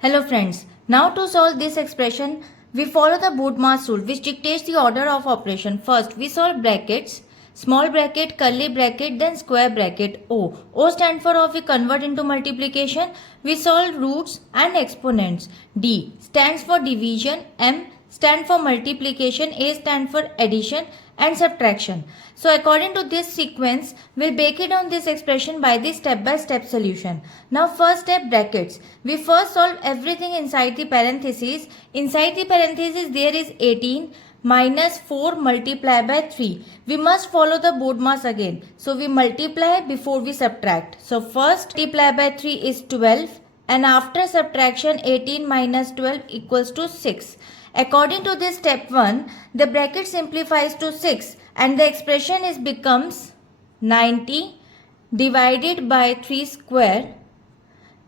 Hello friends, now to solve this expression, we follow the BODMAS rule which dictates the order of operation. First, we solve brackets, small bracket, curly bracket, then square bracket O. O stands for or we convert into multiplication. We solve roots and exponents. D stands for division, M stands for multiplication, A stands for addition and subtraction. So according to this sequence, we'll break it down this expression by the step-by-step solution. Now first step, brackets. We first solve everything inside the parentheses. Inside the parentheses there is 18 minus 4 multiplied by 3. We must follow the BODMAS again. So we multiply before we subtract. So first multiply by 3 is 12 and after subtraction 18 minus 12 equals to 6. According to this step 1, the bracket simplifies to 6 and the expression becomes 90 divided by 3 square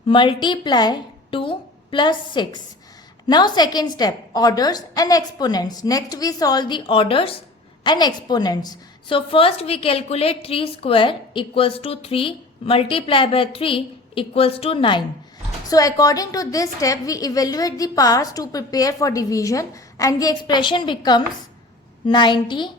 multiply 2 plus 6. Now second step, orders and exponents. Next we solve the orders and exponents. So first we calculate 3 square equals to 3 multiply by 3 equals to 9. So according to this step, we evaluate the powers to prepare for division and the expression becomes 90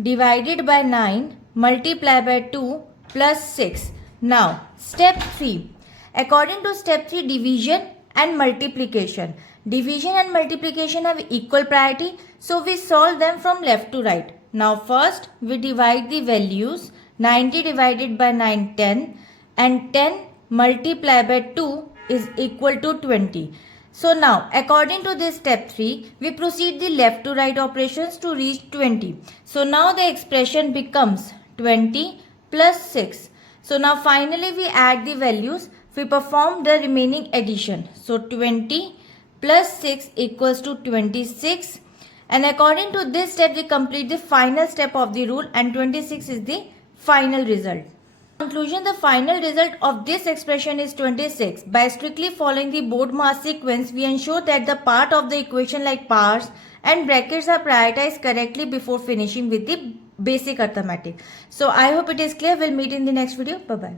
divided by 9 multiplied by 2 plus 6. Now step 3. According to step 3, division and multiplication. Division and multiplication have equal priority, so we solve them from left to right. Now first we divide the values. 90 divided by 9 10 and 10 multiplied by 2 is equal to 20. So now according to this step 3, we proceed the left to right operations to reach 20. So now the expression becomes 20 plus 6. So now finally we add the values. We perform the remaining addition. So 20 plus 6 equals to 26. And according to this step, we complete the final step of the rule and 26 is the final result. In conclusion, the final result of this expression is 26. By strictly following the BODMAS sequence, we ensure that the part of the equation like powers and brackets are prioritized correctly before finishing with the basic arithmetic. So I hope it is clear. We'll meet in the next video. Bye-bye.